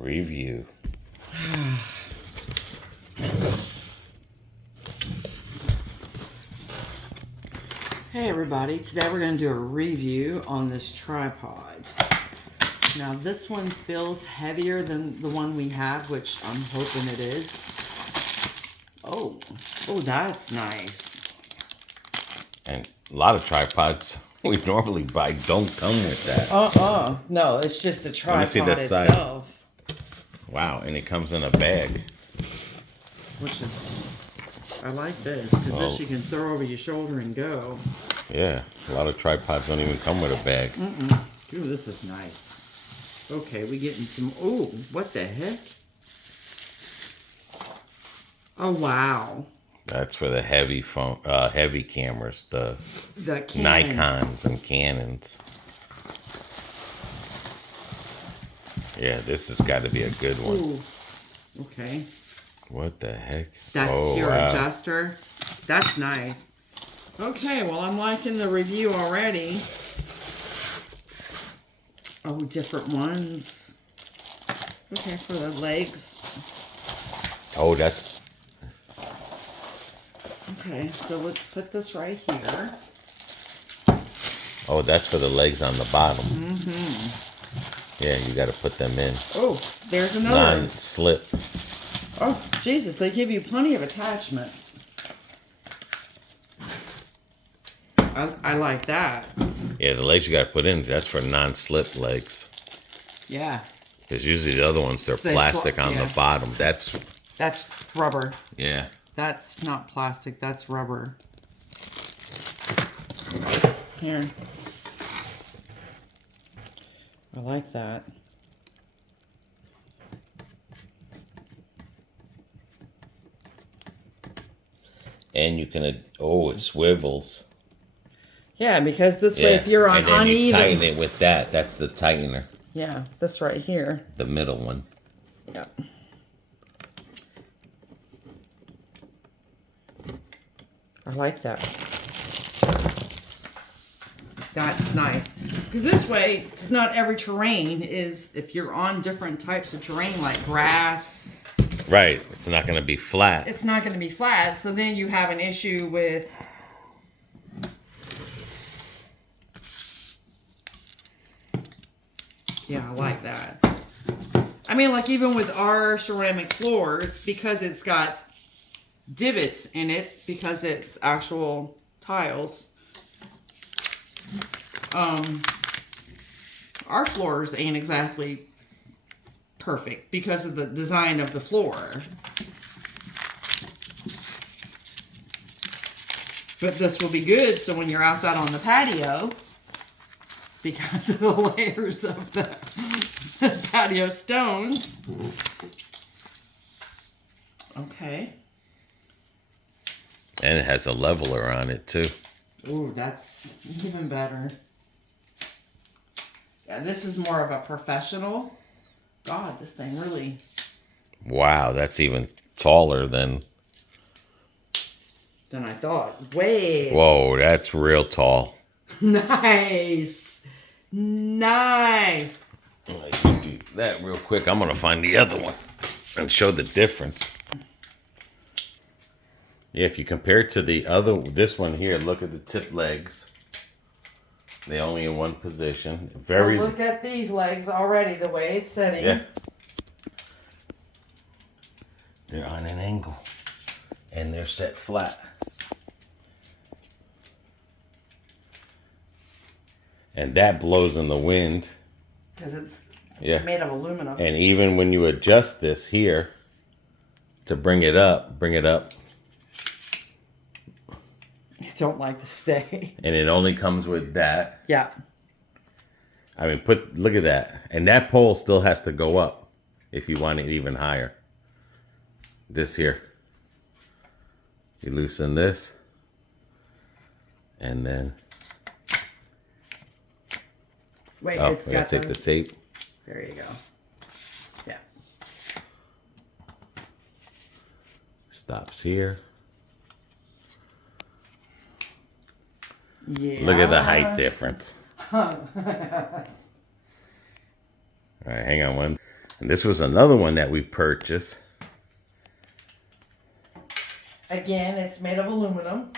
Review. Hey everybody, today we're going to do a review on this tripod. Now this one feels heavier than the one we have, which I'm hoping it is. Oh, that's nice. And a lot of tripods we normally buy don't come with that. No, it's just the tripod see that itself. side. Wow, and it comes in a bag. Which is, I like this, because this you can throw over your shoulder and go. Yeah, a lot of tripods don't even come with a bag. Ooh, this is nice. Okay, we getting some, ooh, what the heck? Oh, wow. That's for the heavy phone, heavy cameras, the Canon. Nikons and Canons. Yeah, this has got to be a good one. Ooh, okay. What the heck? That's your adjuster. That's nice. Okay, well, I'm liking the review already. Oh, different ones. Okay, for the legs. Oh, that's... Okay, so let's put this right here. Oh, that's for the legs on the bottom. Mm-hmm. Yeah, you got to put them in. Oh, there's another. Non-slip. Oh, Jesus, they give you plenty of attachments. I like that. Yeah, the legs you got to put in, that's for non-slip legs. Yeah. Because usually the other ones, they're plastic on the bottom. That's rubber. Yeah. That's not plastic, that's rubber. Here. I like that. And you can, it swivels. Yeah, because this way, if you're on uneven, you tighten it with that. That's the tightener. Yeah, this right here. The middle one. Yeah. I like that. That's nice. Because this way, because not every terrain is, if you're on different types of terrain, like grass. Right. It's not going to be flat. It's not going to be flat. So then you have an issue with... Yeah, I like that. I mean, like even with our ceramic floors, because it's got divots in it, because it's actual tiles, our floors ain't exactly perfect because of the design of the floor. But this will be good, so when you're outside on the patio, because of the layers of the patio stones. Okay. And it has a leveler on it too. Ooh, that's even better. Yeah, this is more of a professional. God, this thing really... Wow, that's even taller than I thought. Way. Whoa, that's real tall. Nice. Nice. Let me do that real quick. I'm going to find the other one and show the difference. Yeah, if you compare it to this one here, look at the tip legs. They only in one position. Very. Well, look at these legs already, the way it's sitting. Yeah. They're on an angle. And they're set flat. And that blows in the wind. Because it's made of aluminum. And even when you adjust this here to bring it up. I don't like to stay. And it only comes with that. Yeah. I mean, look at that. And that pole still has to go up if you want it even higher. This here. You loosen this. And then... Wait, oh, it's we gotta take the tape. There you go. Yeah. Stops here. Yeah. Look at the height difference. All right, hang on one. And this was another one that we purchased. Again, it's made of aluminum.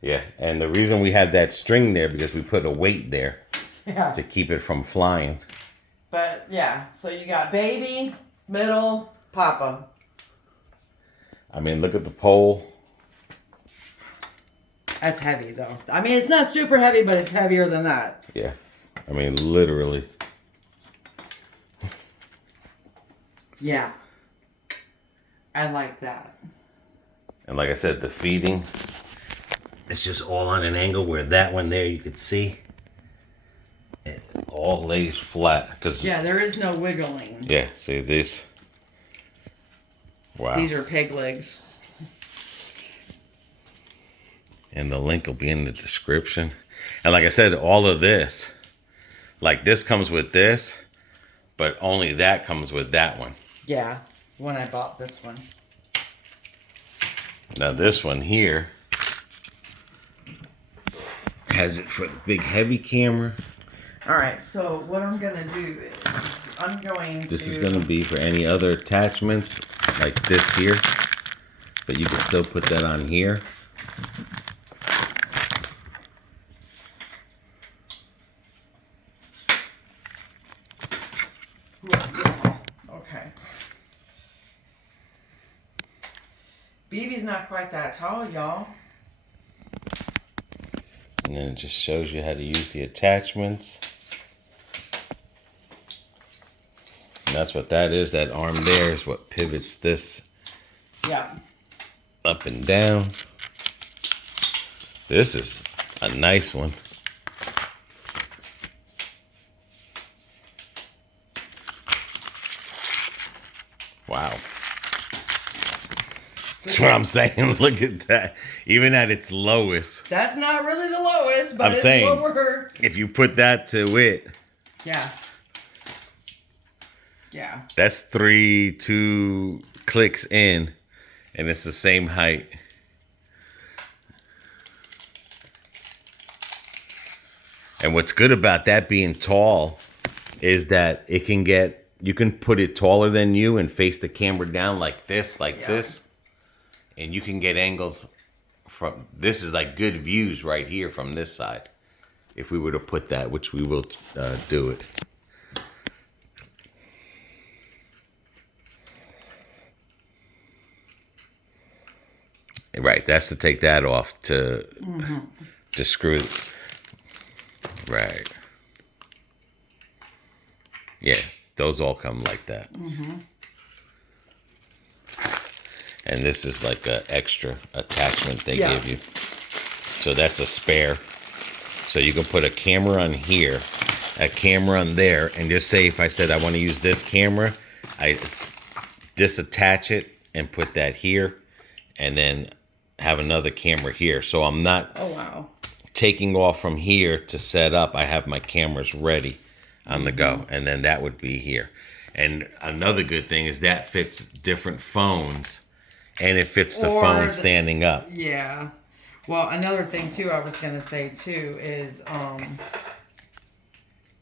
Yeah, and the reason we had that string there because we put a weight there to keep it from flying. But yeah, so you got baby, middle, papa. I mean, look at the pole. That's heavy though. I mean, it's not super heavy, but it's heavier than that. Yeah, I mean, literally. Yeah, I like that. And like I said, the feeding, it's just all on an angle where that one there you could see it all lays flat. Cause yeah, there is no wiggling. Yeah, see this. Wow. These are peg legs. And the link will be in the description. And like I said, all of this, like this comes with this, but only that comes with that one. Yeah, when I bought this one. Now this one here has it for the big heavy camera. All right, so what I'm gonna do is I'm going This to... is gonna be for any other attachments like this here, but you can still put that on here. Okay. BB's not quite that tall, y'all. And then it just shows you how to use the attachments. And that's what that is. That arm there is what pivots this up and down. This is a nice one. Wow. That's what I'm saying. Look at that. Even at its lowest. That's not really the lowest, but it's saying, lower. If you put that to it. Yeah. Yeah. That's 2 clicks in. And it's the same height. And what's good about that being tall is that it can get, you can put it taller than you and face the camera down like this, this. And you can get angles from, this is like good views right here from this side. If we were to put that, which we will do it. Right, that's to take that off to screw it. Right. Yeah, those all come like that. And this is like an extra attachment they give you. So that's a spare. So you can put a camera on here, a camera on there, and just say if I said I want to use this camera, I disattach it and put that here, and then have another camera here. So I'm not taking off from here to set up. I have my cameras ready on the go, and then that would be here. And another good thing is that fits different phones, and it fits the phone standing up. Yeah. Well, another thing too I was gonna say too is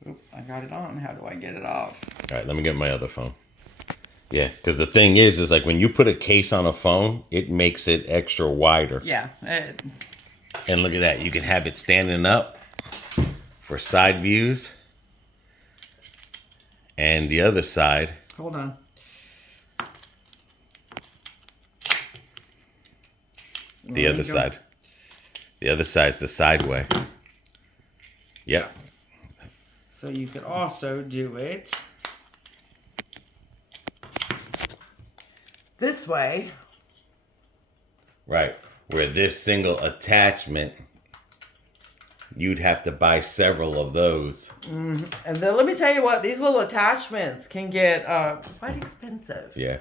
oop, I got it on. How do I get it off? All right, let me get my other phone. Yeah, because the thing is like when you put a case on a phone, it makes it extra wider. Yeah. And look at that. You can have it standing up for side views. And the other side. Hold on. The other side. The other side's the sideway. Yep. So you could also do it this way. Right. Where this single attachment, you'd have to buy several of those. And then let me tell you what, these little attachments can get quite expensive. Yeah.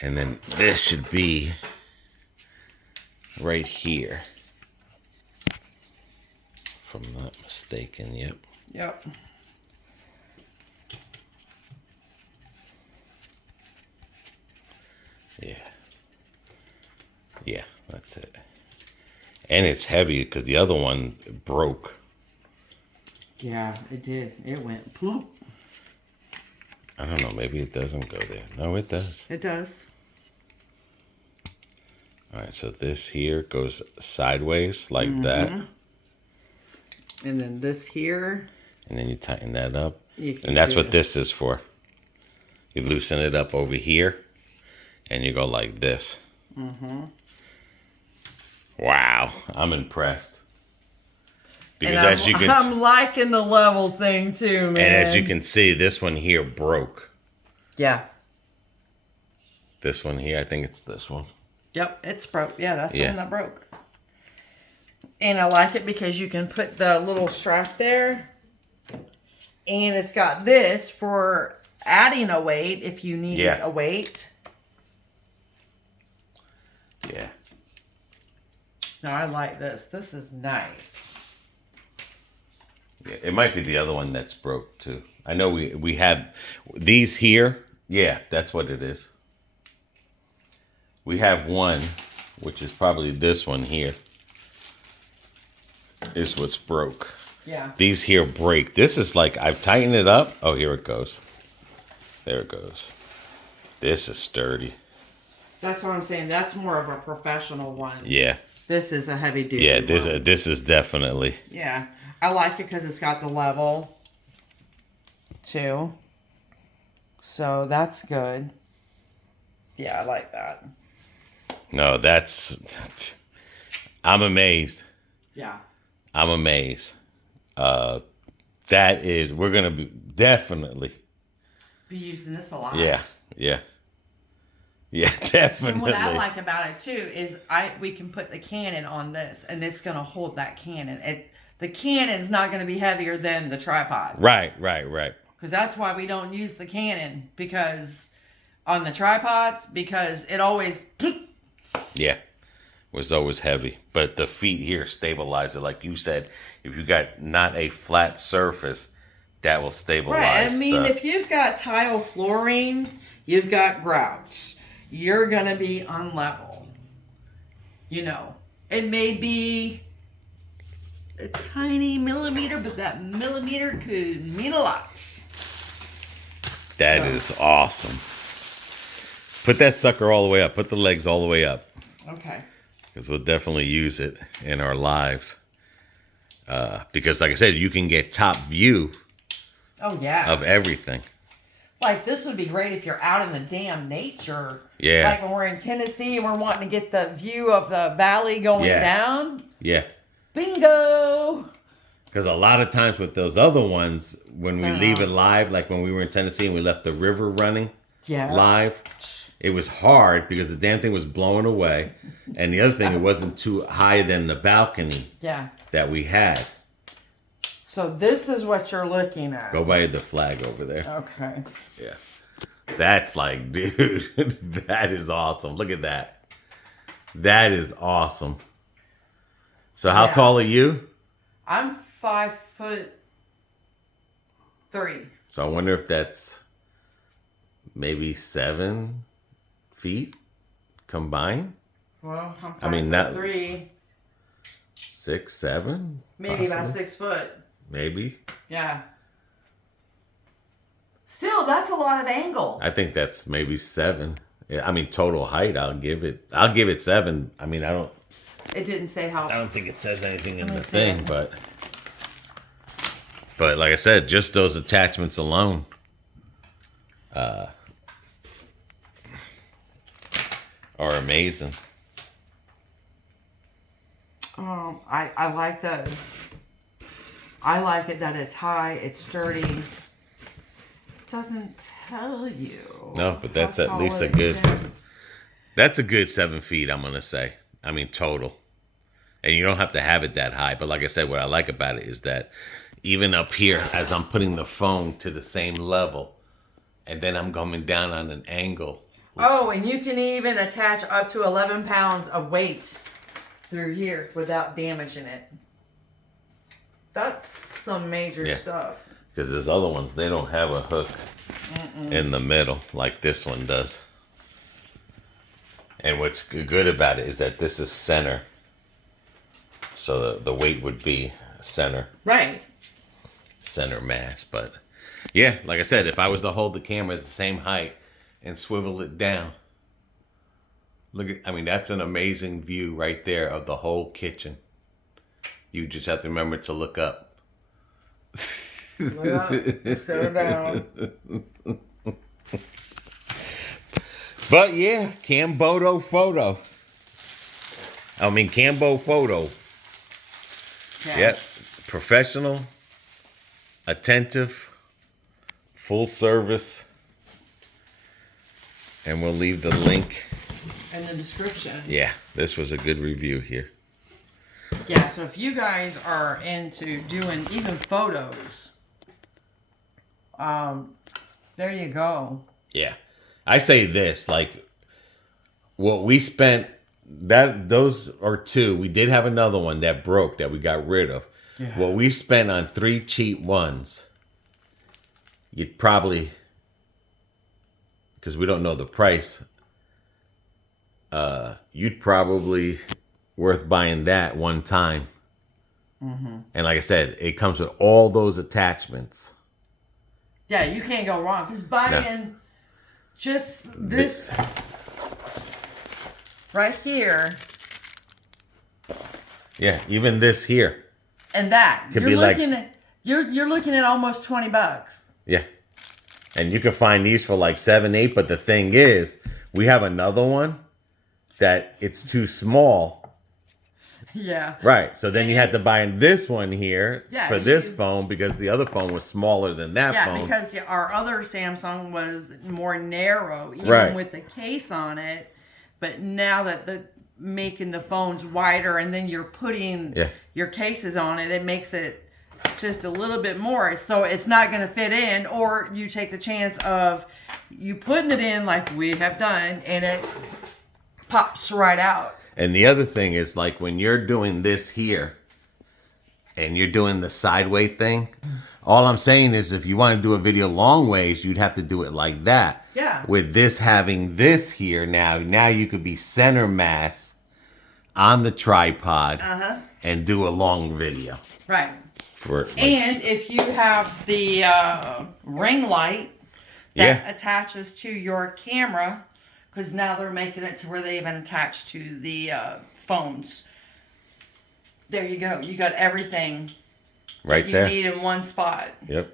And then this should be right here. If I'm not mistaken, yep. Yep. Yeah. Yeah, that's it. And it's heavy because the other one broke. Yeah, it did. It went ploop. I don't know. Maybe it doesn't go there. No, it does. It does. All right, so this here goes sideways like that. And then this here. And then you tighten that up. And that's what this is for. You loosen it up over here. And you go like this. Wow, I'm impressed. Because as you can, I'm liking the level thing too, man. And as you can see, this one here broke. Yeah. This one here, I think it's this one. Yep, it's broke. Yeah, that's the one that broke. And I like it because you can put the little strap there. And it's got this for adding a weight if you need a weight. Yeah. No, I like this. This is nice. Yeah, it might be the other one that's broke too. I know we have these here. Yeah, that's what it is. We have one, which is probably this one here. Is what's broke. Yeah. These here break. This is like, I've tightened it up. Oh, here it goes. There it goes. This is sturdy. That's what I'm saying. That's more of a professional one. Yeah. This is a heavy duty Yeah, one. this is definitely. Yeah. I like it because it's got the level too. So that's good. Yeah, I like that. No, I'm amazed. Yeah. I'm amazed. That is, we're going to be definitely. Be using this a lot. Yeah, yeah. Yeah, definitely. And what I like about it too is we can put the Canon on this and it's going to hold that Canon. The Canon's not going to be heavier than the tripod. Right. Because that's why we don't use the Canon on the tripods because it always... Yeah, was always heavy. But the feet here stabilize it. Like you said, if you got not a flat surface, that will stabilize. Right, I mean, if you've got tile flooring, you've got grouts, you're going to be unlevel. You know, it may be a tiny millimeter, but that millimeter could mean a lot. That is awesome. Put that sucker all the way up. Put the legs all the way up. Okay. Because we'll definitely use it in our lives. Because like I said, you can get top view of everything. Like this would be great if you're out in the damn nature. Yeah. Like when we're in Tennessee and we're wanting to get the view of the valley going down. Yeah. Bingo. Because a lot of times with those other ones, when we leave it live, like when we were in Tennessee and we left the river running live, it was hard because the damn thing was blowing away. And the other thing, it wasn't too high than the balcony that we had. So this is what you're looking at. Go by the flag over there. Okay. Yeah. That's like, dude, that is awesome. Look at that. That is awesome. So how tall are you? I'm 5'3". So I wonder if that's maybe 7 feet combined. Well, I'm 5'3". 6, 7. Maybe about 6 foot. Maybe. Yeah. Still, that's a lot of angle. I think that's maybe 7. Yeah, I mean, total height, I'll give it 7. I mean, it didn't say how. I don't think it says anything in the thing, but like I said, just those attachments alone are amazing. I like that. I like it that it's high, it's sturdy. It doesn't tell you. No, but that's at least a good. That's a good 7 feet, I'm gonna say. I mean, total. And you don't have to have it that high. But like I said, what I like about it is that even up here, as I'm putting the phone to the same level, and then I'm coming down on an angle. Oh, and you can even attach up to 11 pounds of weight through here without damaging it. That's some major stuff. Because there's other ones, they don't have a hook in the middle like this one does. And what's good about it is that this is center. So the weight would be center. Right. center mass. But yeah, like I said, if I was to hold the camera at the same height and swivel it down, look at, I mean, that's an amazing view right there of the whole kitchen. You just have to remember to look up. Look up, sit down. But yeah, CAMBOFOTO. Yeah. Yep. Professional, attentive, full service. And we'll leave the link In the description. Yeah, this was a good review here. Yeah, so if you guys are into doing even photos, there you go. Yeah. I say this, like, what we spent, those are two. We did have another one that broke that we got rid of. Yeah. What we spent on 3 cheap ones, you'd probably, because we don't know the price, you'd probably worth buying that one time. And like I said, it comes with all those attachments. Yeah, you can't go wrong. Because buying just this right here. Yeah, even this here. And that. Could you're be looking like, at, you're looking at almost $20. Yeah. And you can find these for like 7, 8. But the thing is, we have another one that it's too small. Yeah. Right. So then you had to buy this one here for this you- phone because the other phone was smaller than that phone. Yeah, because our other Samsung was more narrow, even with the case on it. But now that making the phones wider and then you're putting your cases on it, it makes it just a little bit more. So it's not going to fit in, or you take the chance of you putting it in like we have done and it pops right out. And the other thing is, like, when you're doing this here and you're doing the sideways thing, all I'm saying is if you want to do a video long ways, you'd have to do it like that. Yeah. With this having this here now you could be center mass on the tripod and do a long video. Right. For like, And if you have the ring light that attaches to your camera, because now they're making it to where they even attach to the phones. There you go. You got everything right you there. need in one spot. Yep.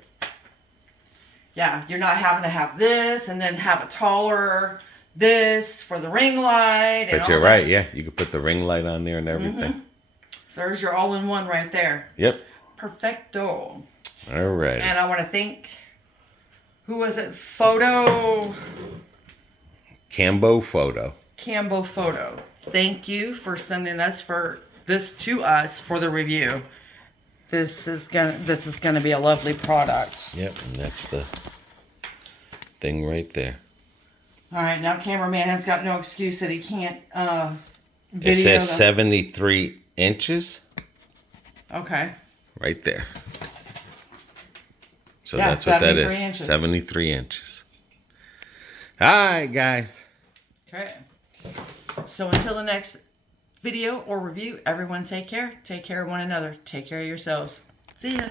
Yeah, you're not having to have this and then have a taller this for the ring light. But you're right. Yeah, you could put the ring light on there and everything. So there's your all-in-one right there. Yep. Perfecto. All right. And I want to thank, who was it? CAMBOFOTO. Thank you for sending this to us for the review. This is gonna be a lovely product. Yep, and that's the thing right there. All right, now cameraman has got no excuse that he can't video. It says 73 inches. Okay. Right there. So Yeah, that's what that is. 73 inches. 73 inches. All right, guys. Okay. So until the next video or review, everyone take care. Take care of one another. Take care of yourselves. See ya.